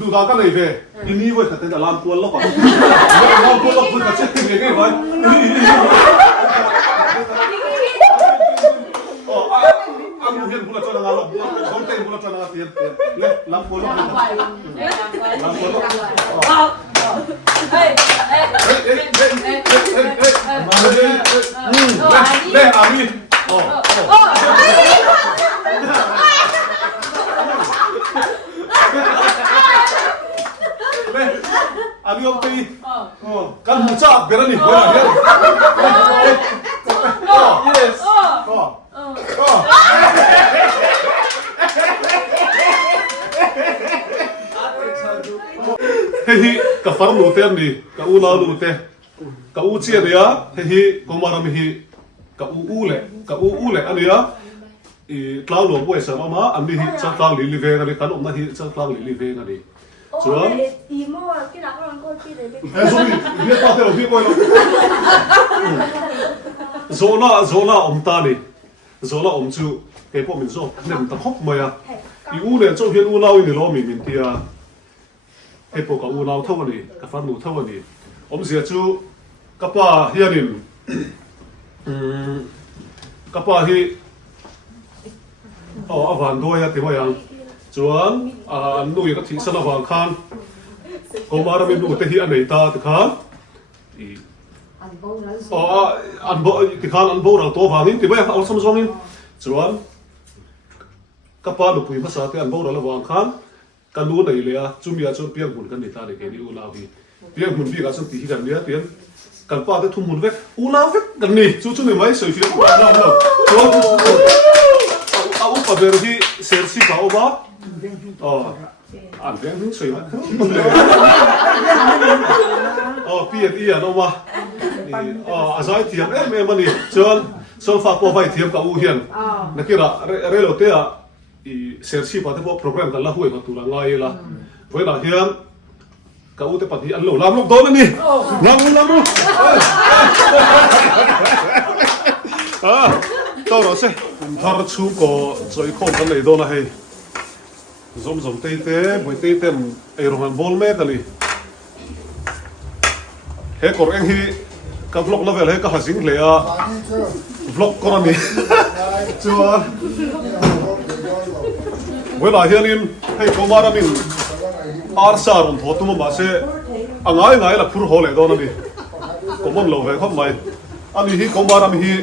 ดูดากันเลยเว้ยอีนี่เว้ยแต่จะลามตัวล็อกอ่ะลามตัวล็อกคุณจะเช็คที่ไหนไว้อ๋ออันนู้นเห็นคุณจะจอดงานหรอกคนเต้นคุณจะจอดงานเตียนเลยลามตัวล็อกลามตัวล็อกเฮ้ยมาเลยเล่อามีอ๋ออามีอมตีกันมุจ้าเบรนี่เบรนี่yes เฮ้ยกับฟาร์มลูเตนดิกับอูนาลูเตกับอูเชียเดียเฮ้ยก็มารามิฮิกับอูเล่อันนี้อ่ะคลาวหลวงป่วยเสมอมาอันนี้จะคลาวลิเวกันดิกันอมนะฮิจะคลาวลิเวกันดิส่วนอีโม่ที่รักเราก็ที่เลยเฮ้ยส่วนเรียกว่าเท่าพี่ป่วยแล้วโซน่าอมตาดิโซน่าอมจูเฮ้ยพวกมินโซเนี่ยมันตะคบมาอ่ะอีอูเนี่ยเจ้าเฮียนอูนาวินล้อมินเตียเฮ้ยพวกกับอูนาเท่านี้กับฟันนูเท่านี้อมเสียจูกับป้าเฮียนินกับป้าฮีอ๋ออวันด้วยอะที่ว่ายังจวนนู่นก็ที่สนามขันก็มาเราไม่รู้แต่ที่อันไหนตาที่ขันอ๋ออันโบที่ขันอันโบเราตัวฟังนี่ที่ว่าเอาสมองนี่จวนกับป้าลูกผู้หญิงภาษาที่อันโบเราวางขันกันรู้ไหนเลยอะจุ่มยาจนเปียกหุ่นกันในตาเด็กนี่อุลาวีเปียกหุ่นพี่กับสมตีกันเนี่ยเปียกกันป้าได้ทุ่มหุ่นเวกอุลาเวกกันนี่จู่ๆนี่ไม่สวยเฟี้ยวเราจวนเอาอุปเบอร์ที่เซอร์ซี่เขาบ้าอ๋ออันเรื่องนี้สวยมากอ๋อพี่เอียนออกมาอ๋ออาศัยเทียมมันนี่จนฝากพ่อไปเทียมกับอูเฮียนนักกีฬาเรโลเตียเซอร์ซี่พอที่พวกโปรแกรมกันละหุ่ยกับตัวง่ายละเวลาเฮียนกับอูเตปฏิอันโลลามลูกโดนนี่ลามลูก到了噻，他的出国最靠近嚟到啦係，some地地，每地地唔係用嚟 ball 咩㗎哩？喺嗰樣係，個 vlog level 係個核心嚟啊 ，vlog 嗰陣呢，就啊，เวลาเฮียนินให้ก็มาดมินอาร์ซาร์มันทอดตัวมาเสอ่างง่ายละพูดหัวเลยตอนนั้นนี่ก็มันเราไปเข้าไปอันนี้ที่ก็มาดมิน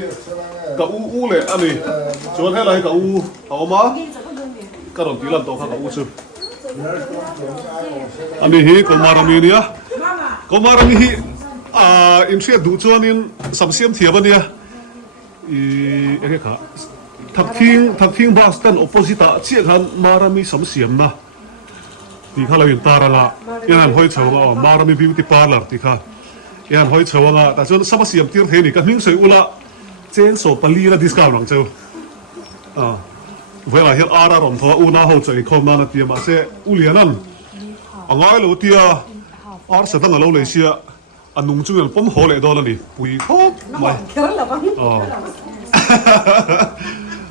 กับอูเลยอันนี้ชวนให้อะไรกับอูเอามาก็ต้องตีลันโตข้ากับอูซูอันนี้ฮีก็มารามีเนี่ยก็มารามีฮีอินเชียดูชวนินสัมเสียมเทียบเนี่ยเอ๊ะค่ะทักทิ้งบาสตันออปโปสิตาเชี่ยกันมารามีสัมเสียมนะที่ข้าเราอยู่ตาละยันห้อยเฉาว่ามารามีบิวตี้พาร์ลที่ข้ายันห้อยเฉาว่าแต่ส่วนสัมเสียมที่เห็นนี่ก็นิ่งสวยอุละเจนโซปลีละดิสกาวหลังเจ้าเวลาเห็นอาร์รอมทว่าอูน่าเขาใจคอมนาเตียมาเสอุเลียนั่นง่ายเลยเตียอาร์เสตั้งเราเลยเชียอันนุ่งจุ่มป้อมหัวเลยดอลนี่ปุยโคตรไม่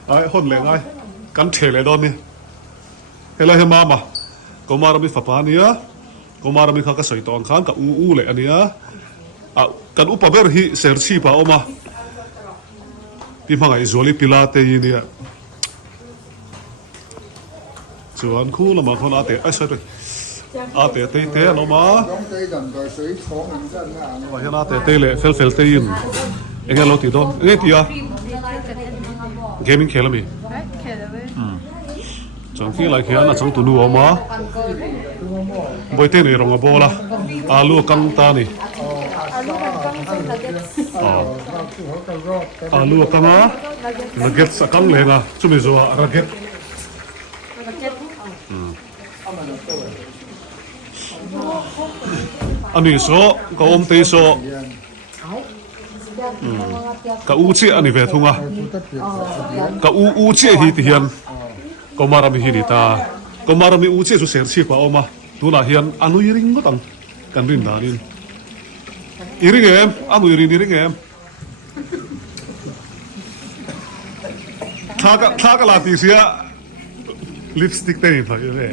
ไอ้คนเลยไงกันเฉลยดอนนี่เฮ้ยเลยมาก็มาเรามีฝักปานี่ก็มาเรามีข้าวกระสอยตอนข้างกับอูเลยอันนี้กันอุปเบอร์ฮีเซอร์ชีป่าออกมาพี่มังไอ้โจลีพิลาเตยนี่ส่วนคู่ละมาคนอาเตะไอ้ใช่ด้วยอาเตะเตะละมาว่าเห็นอาเตะเตะเลยเฟลเตยินเอ็งเราติดต่อเอ็งตีอ่ะเกมมิ่งเคลมีจังที่ไรเขียนนะจังตุนูออกมาบ่อยเตะนี่รองบอลละอาลูกันตานี่อาลูกันอ่ะนักเก็ตสักครั้งเลยนะชุ่มจัวนักเก็ตอันนี้โซ่ก็อมเตโซ่ก็อูเชี่ยอันนี้เวทุงอ่ะก็อูเชี่ยฮีที่เฮียนก็มารามีฮีดิตาก็มารามีอูเชี่ยสุเสียชีกว่าออกมาตัวน่ะเฮียนอนุยิริงก็ตั้งกันรินดานินยิริงเอ็มอนุยิริงเอ็มถ้าก็ลาติเสีย ลิปสติกเต้นถอยเลย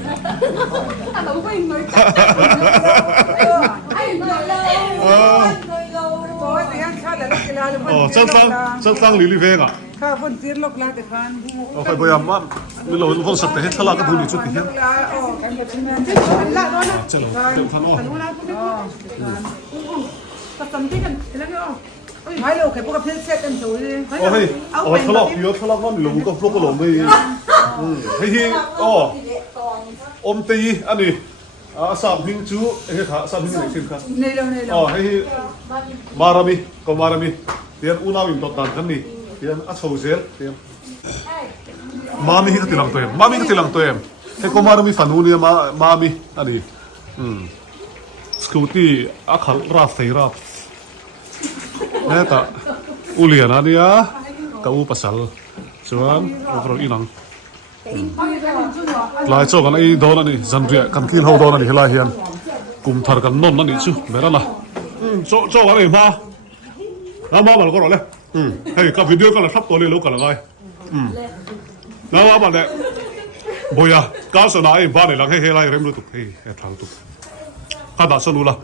Đâu có người Ai người lâu อ๋อจังตั้งลิลิเวงอ่ะ ข้าฝนเสียลกลาแต่ฟัน โอเคพยายามว่าไม่รู้ห้องสัตว์แต่ให้ทะเลาะกันดูนี่ชุดที่เห็น ลาออกกันแบบนี้ละด้วยนะ จะเหลือเต็มทันอ้อ ไม่เลยแค่พวกเพชรเซ็ตกันสวย โอ้ยอ๋อทะเลาะเยอะทะเลาะกันหลงก็ฟลุกก็หลงไม่ให้ที่อ๋ออมตีอันนี้สามหิงจูเฮ้ยขาสามหิงไหนสิครับ นี่เลยนี่เลย อ๋อให้มารามีก็มารามีเดี๋ยวอุณาวิมตัดตันกันนี่เดี๋ยวอัศวเซลเดี๋ยวมามีก็ติลังตัวเองมามีก็ติลังตัวเองให้ก็มารามีฝันหูเนี่ยมามีอันนี้สกูตี้อักขราฟไทยราฟเนี่ยแต่อุเลียนะเนี่ยกับอุปสรรคส่วนเราเราอีนังลายโจกันไอ้โดนนี่จันเรียกันกินเขาโดนนี่เฮลาเฮียนกุมทาร์กันนนนั่นนี่ชูเมื่อนะโจกันไอ้มาน้ำมามันก็รอเลยเฮ้ยกับวิดีโอกันแล้วทับตัวเลยลูกกันเลยน้ำมามันเนี่ยบอยก้าวสนาไอ้บ้านเนี่ยหลังให้เฮลาเริ่มรู้ตุกเฮ้ยทางตุกข้าด่าสนุละ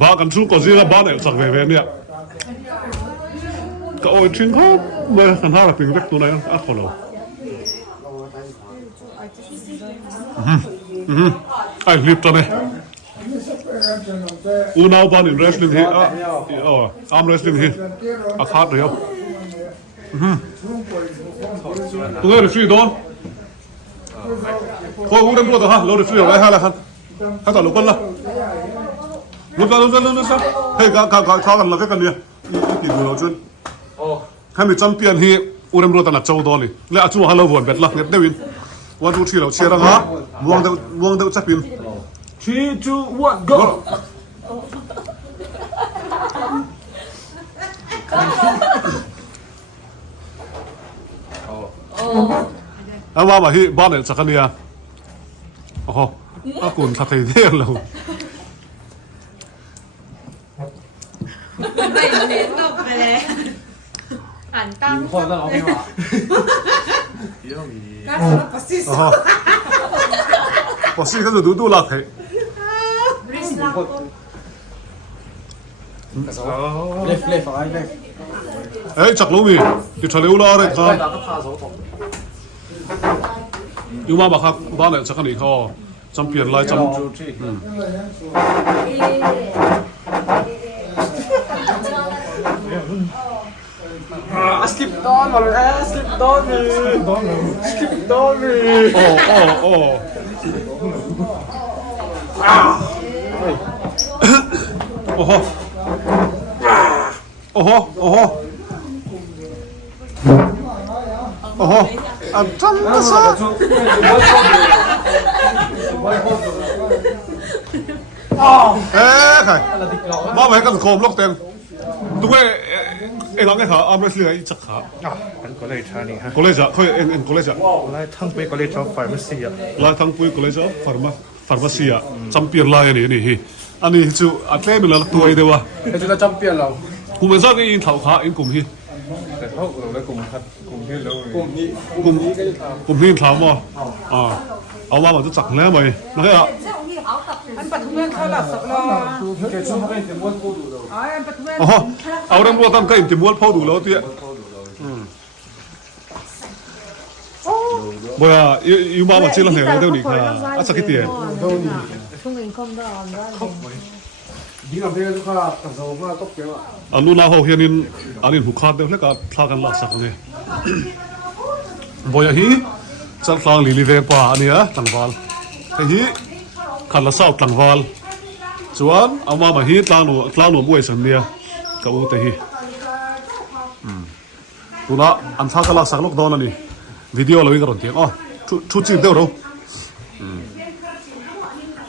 บ้ากันชูก็ซีละบ้านเนี่ยสักเวเนี่ยก็โอ้ยทิ้งเขาเมื่อขันห้าหลักถึงเล็กตัวไหนอ่ะขอเราไอ้ลิปตัวนี้อูน่าบ้านอินเรสลิงฮีอาร์มเรสลิงฮีอาคาดเดียวตัวนี้รีฟิลโดนพออูเดมตัวฮะเรารีฟิลอะไรฮะล่ะครับถ้าต่อลูกกันละลูกกันเฮ้ยกันละกันเนี่ยกี่ดูเราจนให้มีจัมเปียนฮีอูเดมตัวนั้นเจ้าโดนเลยและอาจูฮัลโลวนเบ็ดละเงี้ยเดวินวันทุกทีเราเชียร์นะวางเดาจับปิน 3, 2, 1, go! เอาว่าที่บ้านเนี่ยสักเนี่ยโอ้โหอากุนสักทีเดียวเรา Mày đến đọc về Hẳn tăng พ่อต้องเอาไม่ว่า ก้าวปัสสิส โอ้โหพอสิก็จะดูหลักเหรอ Left, right, left. เอ้ยจักรู้มีอยู่ทะเลอุลาเลยครับ 再打个帕手桶。 อยู่มาบักครับบ้านเนี่ยสักนี่เขาจำเปลี่ยนลายจำ Skip down มาเลย skip down เลย skip down เลย โอ้โอ้โอ้โหโอ้โหโอ้โหโอ้โหอันจังกระซ่าเอ๊ะใครมาไปกันโคมล็อกเต็มตัวไอ้หลังไอ้ขาอาร์มเรสลิงไอ้จักขา 很過嚟查你哈， โคเลจ่ะเขาเอ็นโคเลจ่ะ 來湯杯過嚟做 pharmacy 啊， ลายทั้งปุ้ยโคเลจ่ะฟาร์มาซีอ่ะจำเปลี่ยนลายนี่นี่อันนี้จู่อัดเล่เป็นละตัวไอ้เดียว 你做得真變啦！ กูมันชอบกินเถาขาอินกลุ่มที่ 但係我哋共合共啲佬， กลุ่มนี้ กลุ่มที่ถามว่าเอามามันจะจักแล้วไหมนะฮะ อันปัจจุบันเขาหลับสักรอ 其實出邊點溫高度度？ อ๋ออันปัจจุบัน อ๋อเอาเรื่องรัวตั้งก็อิ่มติมวัดพ่อดูแล้วที่บ่อยอยู่มาจีนแล้วเห็นแล้วเดี๋ยวนี้ค่ะอาจจะคิดเตียน Không mình không đâu làm ra 呢個邊個啦？就咁啦，篤嘅嘛。 อันนู้นเราเห็นนี่อันนี้หุกขาดเดียวแล้วก็พากันลักสักนี่บ่อยฮีจังทางลิลิเวป่าอันนี้ตังวาลไอ้ฮีขันละเศร้าตังวาลส่วนเอามาฮีตลางหนูบุ้ยสันเดียกับอุตฮีตัวละอันท่ากันลักสักลูกโดนนี่วิดีโอเราวิ่งกันรถเทียงอ๋อชุดจีบเดียวเรา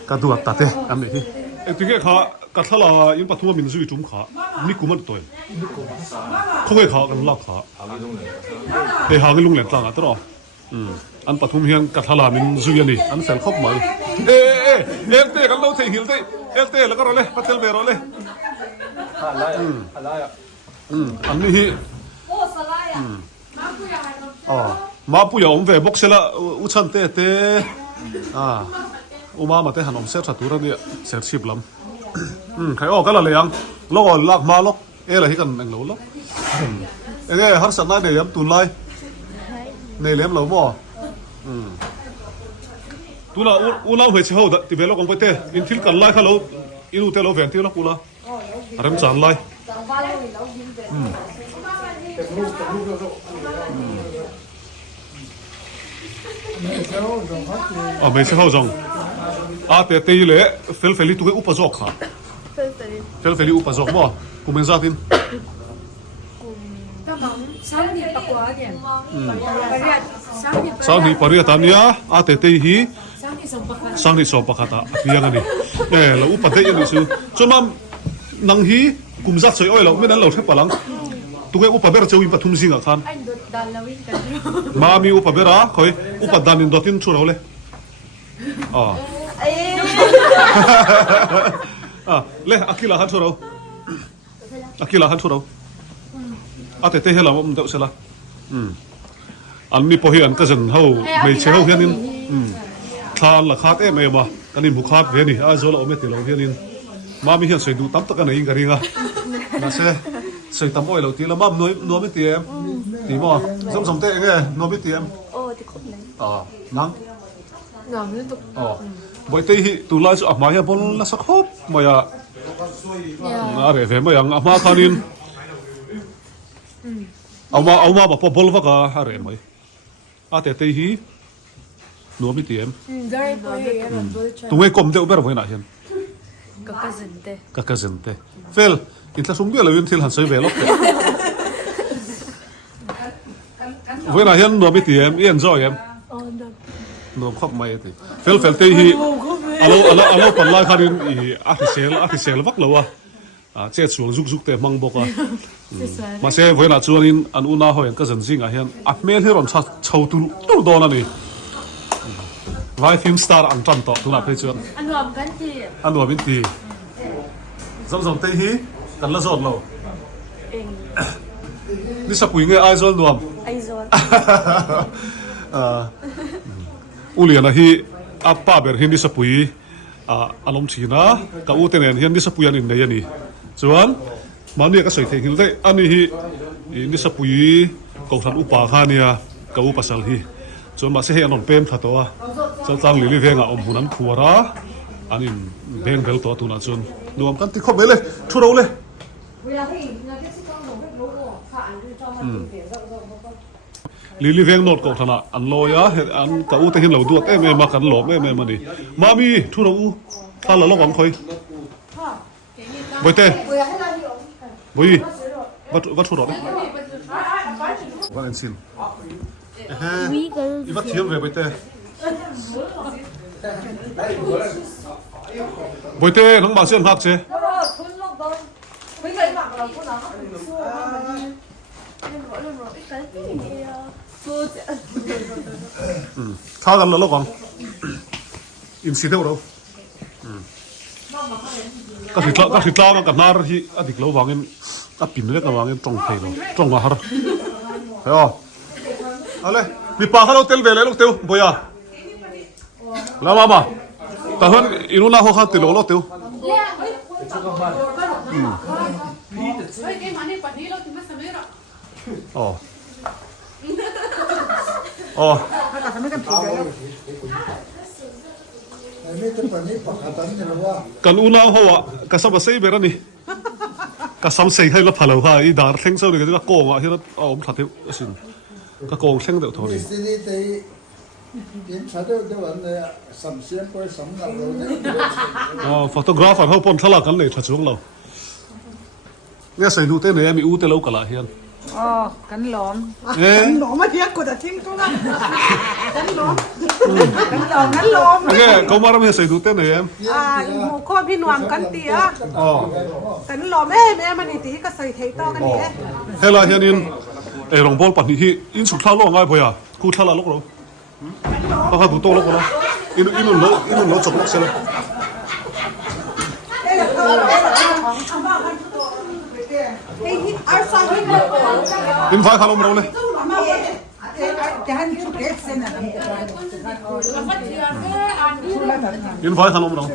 ก็ดูตัดเตะอันนี้ไอ้ที่แกขากัดทลายยิ่งปัทุมามินซุยจุ่มขานี่กูมันตัวเขาให้ขากันลักขาเดี๋ยวหาเงินลุงเหรียญต่างอ่ะตลอดอันปัทุมเฮียนกัดทลามินซุยนี่อันเสร็จครบไหมเอ๊ะเตะกันเราเตะหิลเตะเตะแล้วก็เราเลยปัตเตลเบรเลย 係拉啊！ อันนี้ Ô, salaya อ๋อ mà bây giờ ông về bốc xe là u chân tê tê à mà thế hẳn ông sẽ thật tu ra đi sẽ xịp lắm cái cái là liền lo lạc mà lo ấy là cái cần anh lố lo cái hát sẵn này để em tuần lai này em lố mò tu là u lao về chiều thì về lo còn phải tê in thiếu cần lai khá lâu in u tê lo về thiếu lo cú la em chán lai mấy chiều rong tê tê lệ phèn phèn li tu cái upa zok hả phèn phèn li upa zok mò cùng mình ra tin sang hi pariya tania tê tê hi sang hi som pakata piang ani la upa te ni su cho mam nang hi kum za choi oi lo men an lo thep palang tu cái upa ber choi pathum singa khan mami upa bera khoi upa danin dotin churo le le akila han churo tê tê hela mom deu sela an mi po hi an ka zen ho mei che ho hianin than la khat em em kan in bukhat ve ni a zola ome ti lo hianin mami hian sei du tam tak an ei garinga na se sei tam oi lo ti la mam no mi ti em ti mo zom te nge no mi ti em thì cũng đấy. nang Ngầm liên tục. boi te hi tu lai chu ama ya bol la sakhop maya are ve maya ama khanin Auma ba bol va ka are mai te te hi no mi ti em tu ngai kom deu ber voi na hian ka zente fel in ta sum bia lo yin thil han sei ve lok voi na hian no mi ti em enjoy em no khop mai ti fel te hi alo pan lai kharin I a sel vak lo che chuang zuk te mang boka mà xe với là chuan in an una hoi an ka zan zinga hian a mel heron chho tu don ani vai film star an tan to tuna pe chuan Anh làm cái gì? an wa bin ti zam te hi kan la zot lo ni sa pui nge ai zol nuam Anh rồi. uliana hi apa ber hi ni sa pui alom china ka u tenen hian ni sa pui an in nei ani chuan mani ka soi the hil dei ani hi ni sa pui ko than upa khania ka u pasal hi chuan ma se he anon pem tha to a chal tang li venga om hunan khuara anin ben bel to tu na chuan nuam kan ti khop le thu ro le Lili veng not ko thana an loya an ka u te hin lo duat em ma kan lo em ani mami thu ro u ta la lo wang khoi boite boi wat thu ro de van en sin i wat thiam ve boite nang ma sian hak che tha gan lo wang in si deu ro ka thitla ka nar hi adik lo wangin a pin le ka wangin tong thei lo tong wa har yo ale mi pa khalo tel vele lo teu boya la mama ta han inuna ho kha telo lo teu kan una ho ka sa ba sei berani ka sam sei hai la phalo ha I dar thleng so ni ka ko nga hi om thateu asin ka ko thleng deu thori photographer ho pon thala kan le tha chung lo nge sei du te ne mi u te lo kala hian cắn lóm cắn lóm mà thiệt của ta thiên công lắm cắn lóm nge ko maram he sei du te ne em một con phi noam cắn tía cắn lóm em anh tí cái sợi thấy to cái này hela hian in rong bol pan hi in su thla lo ngai boya ku thla lo lo pa ha du to lo ko in lo chok lok se in vai khalom ro le ยินไฟขนมน้อง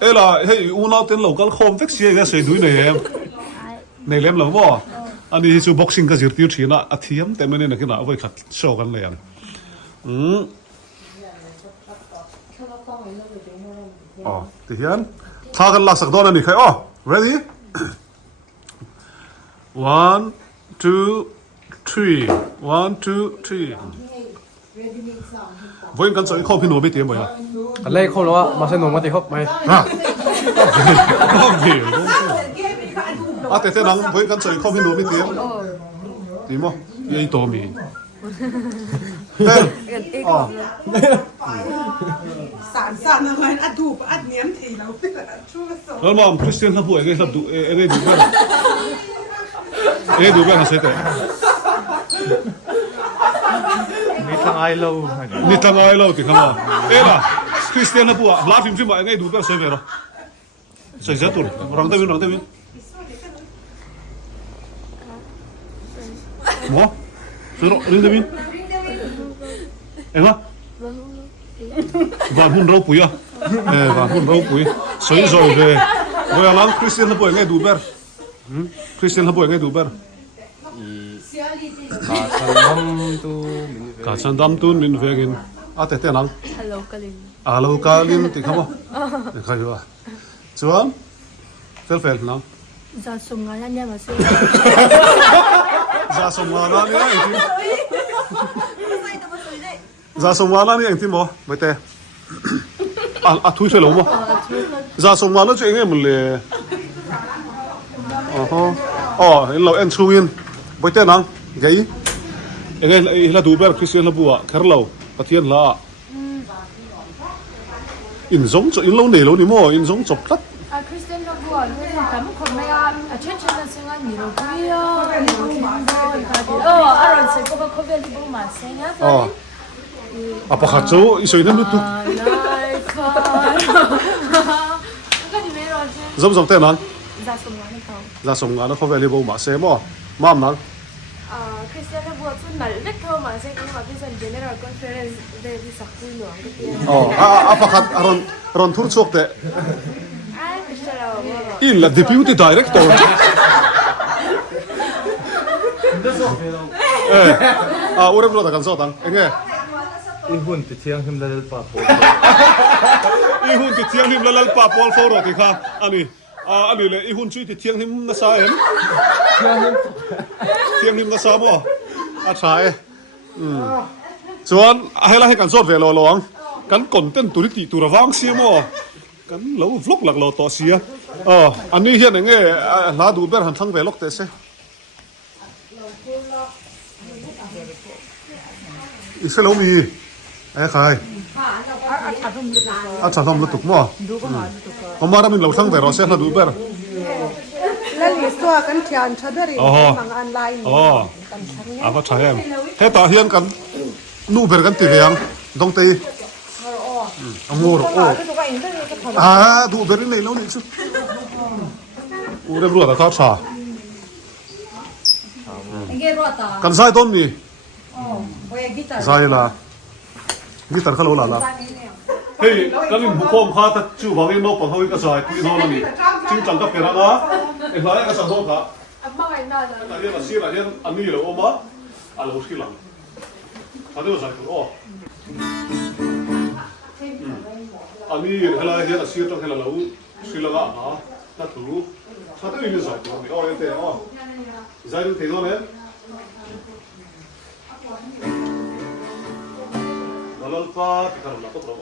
เอ้ล่ะเฮ้ยอูน่าเต้นเหล่ากันคอมเฟกซี่ก็เสียด้วยในเล่มหลังบ่อันนี้ซูบ็อกซิ่งก็จะติวชีน่ะอาทิตย์แต่ไม่เนี่ยนะเอาไว้ขัดโชว์กันเลยอ๋อที่เห็นถ้ากันลักสักดอนอันนี้ใครอ๋อ ready 1 2 3 1 2 3วันกันจะเข้าพี่หนูไม่เตรียมไว้ละ กันเลยเขาแล้วว่ามาสนุกมาติครับไหม อ่ะโอเคอ่ะแต่หนังวันกันจะเข้าพี่หนูไม่เตรียมดีมั้ยยัยตัวมีเต้นอ๋อ สารอะไรอัดดูปอัดเนี้ยมทีเราช่วยส่ง แล้วมองคริสเตียนครับพวกเอ็งครับดูเอ็งดูกันเอ็งดูกันนะเสร็จแล้ว มีทางไอโล นี่ตั้งอะไรเราติดขมาเอ็งล่ะคริสเตียนครับพวกลาฟิมซิมาเอ็งดูกันเสร็จแล้วใส่เสื้อตัวรังเตวินหมอสุดรังเตวินเอ็งวะบ้านหุ่นเราปุ๋ยอ่ะบ้านหุ่นเราปุ๋ยสวยสวยเลยเวลาคริสเตียนครับพวกเอ็งดูเบอร์คริสเตียนครับพวกเอ็งดูเบอร์ กาชันดำตุนมินเวกินอาเตเตนัง Hello Kalin อาลูกาลินติขโมยใครวะชวนเฟลนัง Giờ sùng ngắn nhanh nhanh mà xưa จะส่งมาแล้วนี่เองทีจะส่งมาแล้วนี่เองทีมั้งไม่เตะทุยเฉลิมมั้งจะส่งมาแล้วจะเองมันเลยอ๋อเห็นเราเอ็นชูอินไม่เตะนังไงเองเราดูแบบคริสเตียนเราบัวแค่เราปะเทียนละอินซงจะอินเราเหนียวนี่มั้งอินซงจบตัด Christian nó buồn nên là tắm còn mấy chuyện chuyện là sinh ăn nhiều quý rồi sẽ có có về đi bộ mà sinh á thôi apa kacau isu ini betul zom teh nang ra sùng ngắn ra kau value bau masih mo mam nang Christian nó buồn chút nãy biết thôi mà sinh nhưng mà bây giờ general conference về đi sạc quy nữa cái tiền apa kat aron tur cok teh ai biết sao illa deputy director orang belum akan sotang enggak อีหุ่นติดเที่ยงขึ้นได้ป่ะผม ihun ti tiang him lalal pa pol foro ti kha ani le ihun chui ti tiang him na sa em tiang him na sa mo a thai chuan a hela he kan sot ve lo lawang kan content tu ti tu rawang si mo kan lo vlog lak lo to sia ani hian enge la du ber han thang ve lok te se iselo mi ai khai à chả thầm lụt tục mà hôm nay mình lâu thăng về rồi sẽ là đủ bơแล้วนี่ตัวกันเทียนชัดเลยมังออนไลน์ à bắt trái em thế ta hiềnกันnu bơกันตีเรียงต้องตีông ngô rồi đủ bơ này lâu này chứ udah berdua tak sah kan saya tom ni saya lah gitar kalau lah hey kami bukom kata cu bangin no panghawi ka sai ti no nami ching chang ka pera na e hlai ka sa do ka amma ngày nào rồi ta hian asira hian ani lo oma alo skilang adu sai ko ani hlai hian asir tang hela lo silanga ha ta tu sa ta ni sai ko ni o ente o zai du te no ne lalpa tikar la ko pro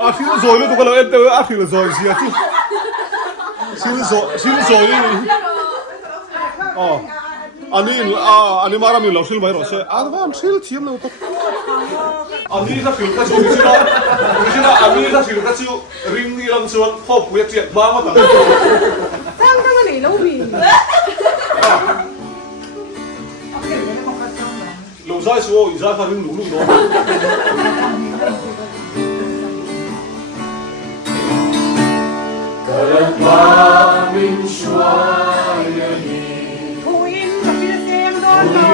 Akhirnya Zoe itu kalau ente akhirnya Zoe sih aku. Sini Zoe. Oh. อันนี้มารามีเราชิลไว้หรอเช่อันว่าชิลทีมเราต้องอันนี้ถ้าฟิลกัชิวนี่ใช่ไหมอันนี้ถ้าฟิลกัชิวริงนี่ลังชวนพ่อผู้เจียดบ้ามาตั้ง สร้างทั้งนี้แล้ววิ่ง 老在说，而家他们努力咯。ทูอินกับพี่เสียงโดนเรา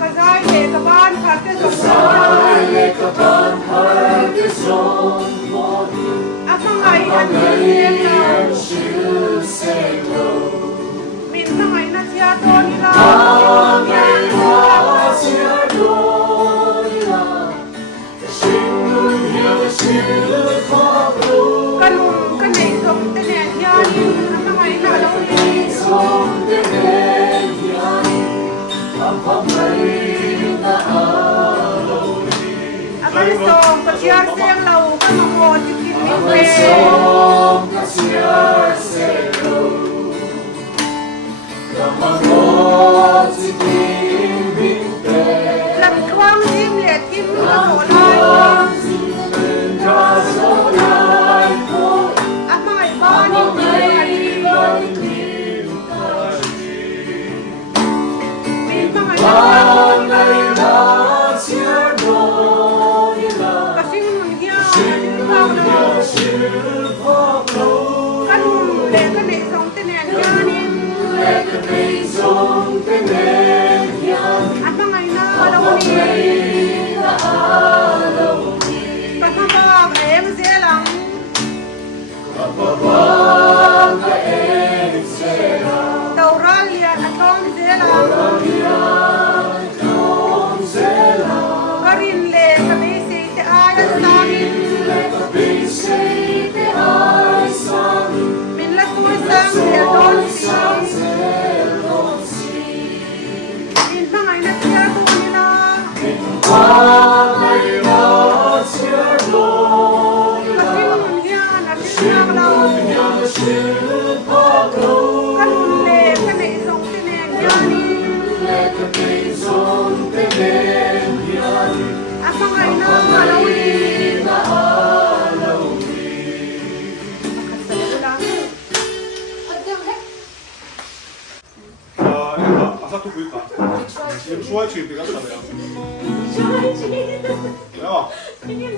กระจายเอกบ้านพักจะสมอาข้างในอันเดียงเรามินข้างในนักยาโดนเรากันกันในสมเด็จยานิข้างในน่ะเราอาไปส่งกับยาเสียงเราก็มาโมจิกินมิเวหลังความทิมเหลียทิมกระโดดไล่อาไม่บ้านยังมีมีมาให้กระชิงมันยาวเข้าเลยกันเล่นกันในสองเต้นแอนยานิอันว่าไงนะเรานี่กันข้างบ้านเอ็มเสียหลังเดาร้านเรียนอันท้องเสียหลังกรินเล่กับไม่สิแต่อายสามินมินละตัวสังเสียโดนสีมินว่าไงนะเสียตัวนี้นะกระชิงมันยานะชิงเรากันเล่กันในสองเต้นแอนยานิอาฟังไงนะเราดี아사토 보일까? 지금 좋아치 내가 잘해요. 야. Thank you.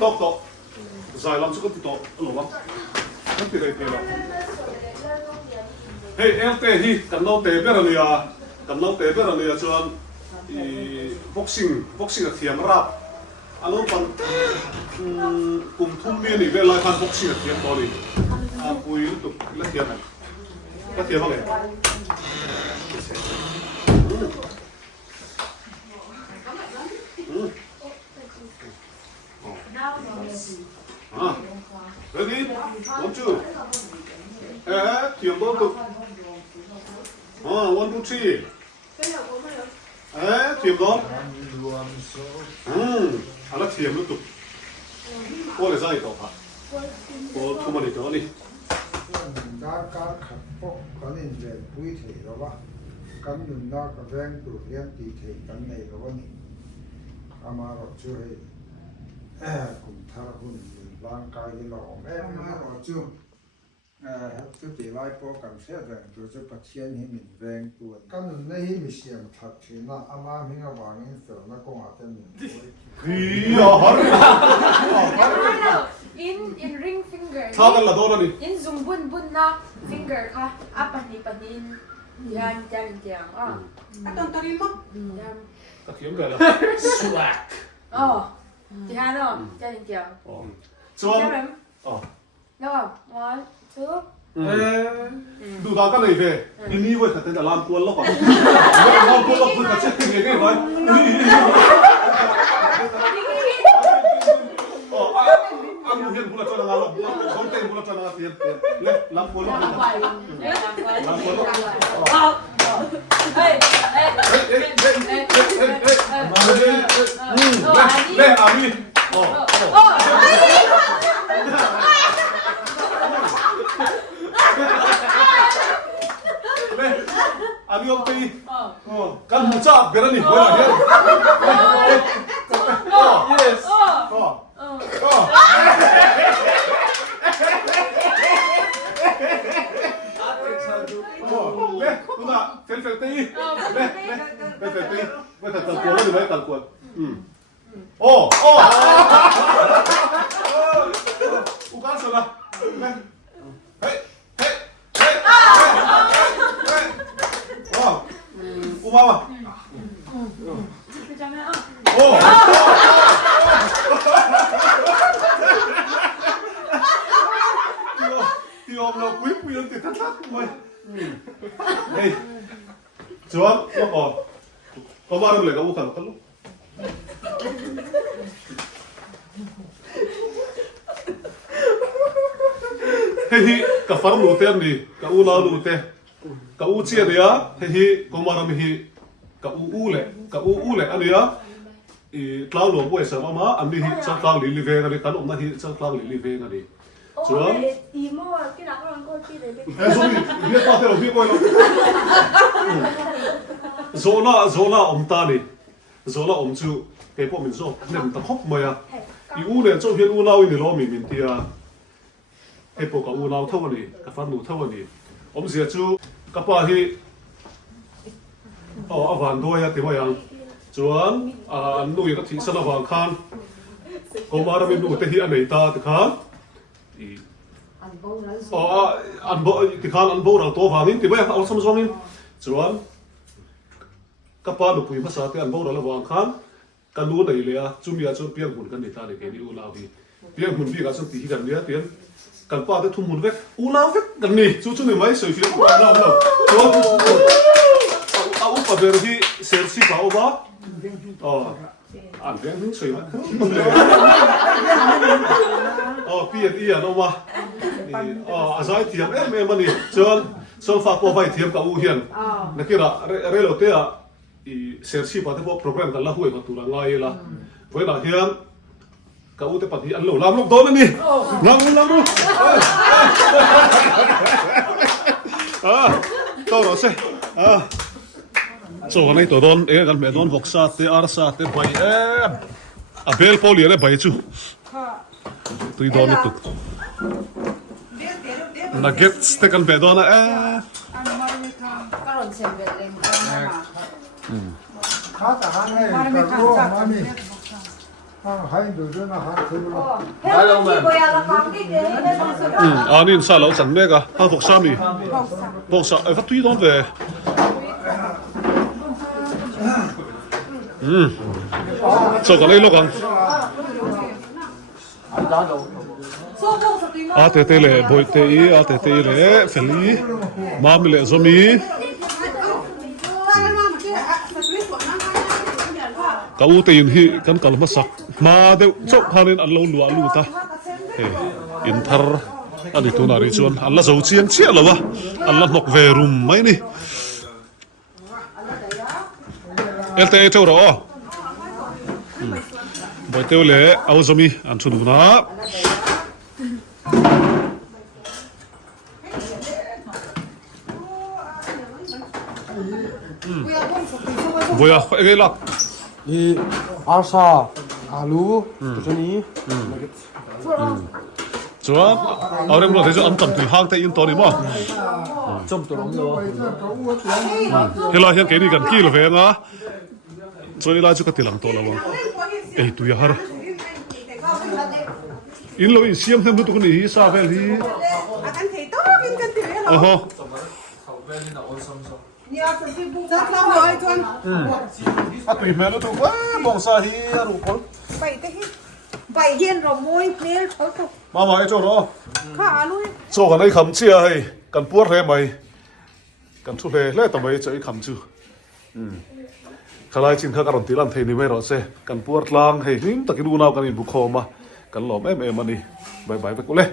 tok zai lam chu kan ti tok lo wang kan ti dei te lo hey lte hi kan no te ber ania kan no te ber ania chuan i boxing a thiam rap alo pan kum thum mi ni ve lai khan boxing a thiam to ni a pui tu la thiam ka thiam ang ready 1 2 thiam to tu 1 2 3 thiam đó ala thiam nó tục cô là sao đó hả cô không mà để đó đi cá khát bốc có nên về bụi thầy đó ba cắn nhung na cái ven tủ liên tì thầy cắn này đó ba nè ama rồi chưa hay cùng thà hun lang cái gì đó em mà rồi chưa cái tỷ lệ bao cảm xét rằng tôi sẽ phát hiện hình mình ven tủ cắn nhung này mình xem thật thì na ama mình cái vàng ấy sợ nó có hạt tên mình thì in ring finger saoกันละโดนนี่ in zoom bun na finger ค่ะอ่ะปะนี่ยันอ่ะ Atong tarin mo. ยัน ตะเขียนกันละ swag อ๋อที่ห้าเนาะยันส่วน อ๋อแล้วอ่ะ one two ดูตากันเลยเว้ยอินนี่เว้ยแต่จะลามตัวล็อกอ่ะลามตัวล็อกคุณจะเช็คยังไงไว้อันนู้นเห็นบุญละจวนงานหรอกคนเต้นบุญละจวนงานเตียนเล่ลำโพลำเฮ้ยเล่อามีเล่อามีอมตีกันมุจ้าเบรนี่เวลาเนี้ย Yes. Lê, đúng rồi, phèn tí. Lê, phèn tí. Bây giờ tầng cuốn nó đấy, tầng cuốn. Ô. U cá sờ nào. Lê. Hey. U mau à? Ô. Tiêu là quý quyền thì thắt mày. Đây, chúa, nó có bao nhiêu lời có cần lúc. Hey, cả farm lụt tiền đi, cả u lao lụt tiền, cả u chia đi á, hey, có mà làm hi, cả u lệ, anh đi á, cloud lụt buổi sáng mà anh đi hit sang cloud lì về, anh đi cắn ông na hit sang cloud lì về anh đi. Chúa. cái nào con coi chi để biết rồi, biết bao nhiêu biết bao nhiêu. Zona om ta đi, zona om chú, cái bộ mình zona, nên ta khóc mày à. U này cho hiện u nào ini lo mình tia, cái bộ cả u nào thâu đi, cái fan u thâu đi. Om gì chú, cái bao hi, van đôi à, thì bao nhiêu, chuan, nuôi cái thị sản vàng khan, có mà mình nuôi cái hi anh này ta thì khan. Anh bộ thì khăn anh bộ đầu to vàng thì bây giờ ông xong rồi chuan các bạn được quý phát sát thì anh bộ đó là vàng khăn cái lúa này là chúng mình cho piang hồn cái này ta để cái đi u lao đi piang hồn bị cái số tí gần đấy tiền cái bạn cái thùng hồn vét u lao vét gần này chú này mấy sợi phiếu của anh lao đâu chuan ông phải về đi xem si bảo ba anh vét những sợi mắt pian nó mà azai thiam em ani chon fa po vai thiam ka u hian nakira relo te a I sersi pa te po program ka la huai ka tura ngai la voi na hian ka u te pa hi an lo lam lok don ani lam ru to ro se cho này to don e kan me don voksa te arsa te bai a bel poli le bai chu tui don tu nuggets te kan be don Karon siya beleng ko na. khá cả hai này cả luôn mà mình hai đồ đó là hai thứ đó Hello ma'am. anh nhìn sao lão chẳng nghe cả hai thuộc sao mi thuộc sao phát tuy đón về cho cái này lo con à tê tê lệ bồi tê ý à tê tê lệ phải lý mà mi lệ zo mi cậu tiền hi kan kalma sak ma de chok hanin an lo lu alu ta in thar ani tu nari chuan an la zo chiang chia lawa an la nok ve rum mai ni elte to ro boi teu le au zomi an chunu na boya ge lak I Arsa, Alu, cái này. chuan au rem lo thế chu an tam tu hang te in to ni mo Chôm tụi nó rồi. hela hian ke ni kan ki lo ve nga choi la chu ka tilang to lawa ei tu ya har in lo in siam them tu ni hi sa vel hi Akan thito bin kan ti lo. oho Rất lâu rồi chuan. a tui me lo tu wa bong sa hi ru kol Bảy te hi. Bảy hiên rồi môi nel khol khol. mama e cho ro Kha lui. cho kan ai kham chia hei kan puar he mai kan thu le ta mai choi kham chu khalai chin kha karon tilan thei ni me ro se kan puar tlang hei him takin u naw kan in bu khoma kan lom em em ani bye bye pe ku le